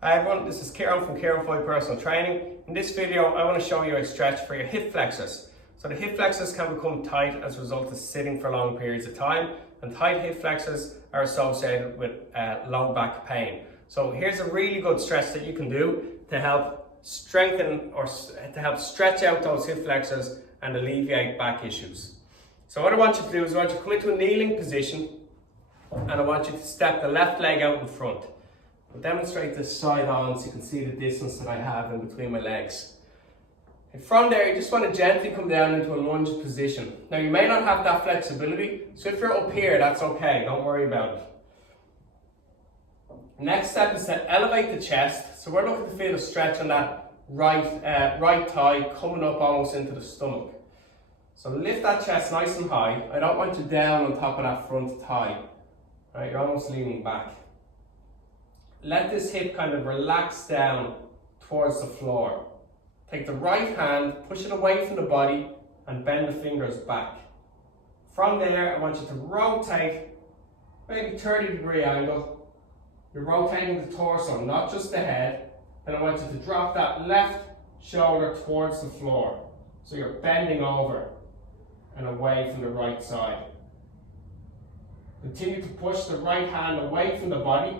Hi everyone, this is Kieran from Kieran Foy Personal Training. In this video, I want to show you a stretch for your hip flexors. So the hip flexors can become tight as a result of sitting for long periods of time, and tight hip flexors are associated with low back pain. So here's a really good stretch that you can do to help strengthen or to help stretch out those hip flexors and alleviate back issues. So what I want you to do is I want you to come into a kneeling position, and I want you to step the left leg out in front. I'll demonstrate this side on so you can see the distance that I have in between my legs. And from there, you just want to gently come down into a lunge position. Now you may not have that flexibility, so if you're up here, that's okay, don't worry about it. Next step is to elevate the chest. So we're looking to feel a stretch on that right thigh coming up almost into the stomach. So lift that chest nice and high. I don't want you down on top of that front thigh. Right, you're almost leaning back. Let this hip kind of relax down towards the floor. Take the right hand, push it away from the body, and bend the fingers back. From there, I want you to rotate, maybe 30-degree angle. You're rotating the torso, not just the head. Then I want you to drop that left shoulder towards the floor. So you're bending over and away from the right side. Continue to push the right hand away from the body.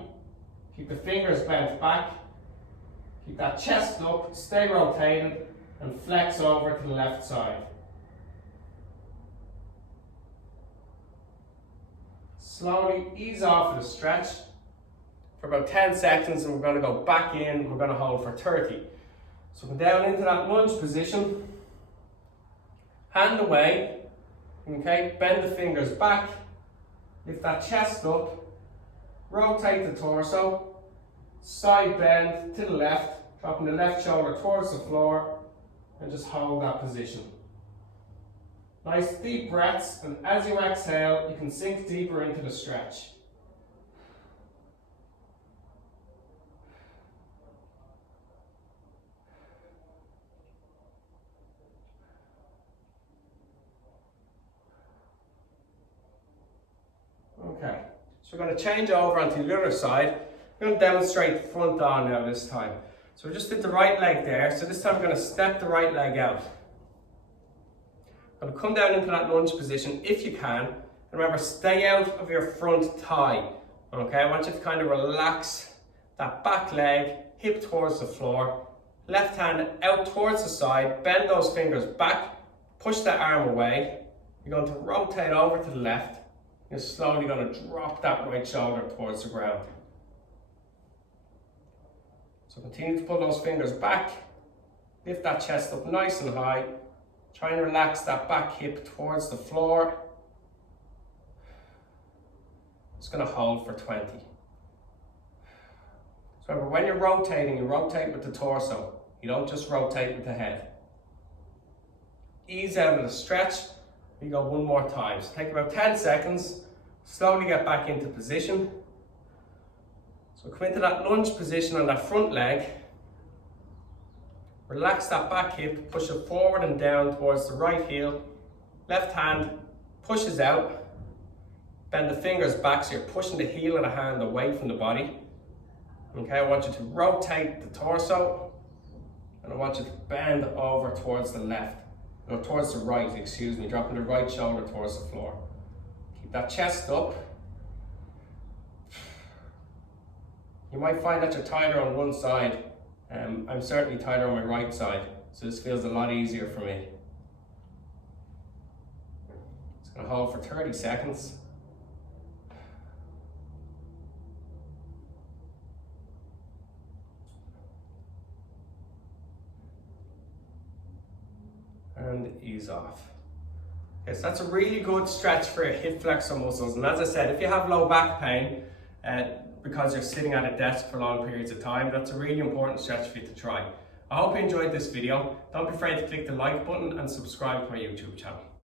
Keep the fingers bent back. Keep that chest up, stay rotated, and flex over to the left side. Slowly ease off of the stretch for about 10 seconds, and we're going to go back in. We're going to hold for 30. So go down into that lunge position. Hand away. Okay, bend the fingers back. Lift that chest up. Rotate the torso. Side bend to the left, dropping the left shoulder towards the floor, and just hold that position. Nice deep breaths, and as you exhale, you can sink deeper into the stretch. Okay, so we're going to change over onto the other side. I'm going to demonstrate front on now this time. So we just did the right leg there. So this time I'm going to step the right leg out. I'm going to come down into that lunge position if you can. And remember, stay out of your front thigh. Okay, I want you to kind of relax that back leg, hip towards the floor. Left hand out towards the side. Bend those fingers back. Push that arm away. You're going to rotate over to the left. You're slowly going to drop that right shoulder towards the ground. So continue to pull those fingers back, lift that chest up nice and high, try and relax that back hip towards the floor. Just going to hold for 20. So remember, when you're rotating, you rotate with the torso, you don't just rotate with the head. Ease out of the stretch, we go one more time. So take about 10 seconds, slowly get back into position. So come into that lunge position on that front leg. Relax that back hip, push it forward and down towards the right heel. Left hand pushes out. Bend the fingers back so you're pushing the heel of the hand away from the body. Okay, I want you to rotate the torso, and I want you to bend over towards the left, or towards the right, excuse me, dropping the right shoulder towards the floor. Keep that chest up. You might find that you're tighter on one side. I'm certainly tighter on my right side, so this feels a lot easier for me. Just going to hold for 30 seconds. And ease off. Okay, so that's a really good stretch for your hip flexor muscles. And as I said, if you have low back pain, because you're sitting at a desk for long periods of time, that's a really important stretch for you to try. I hope you enjoyed this video. Don't be afraid to click the like button and subscribe to my YouTube channel.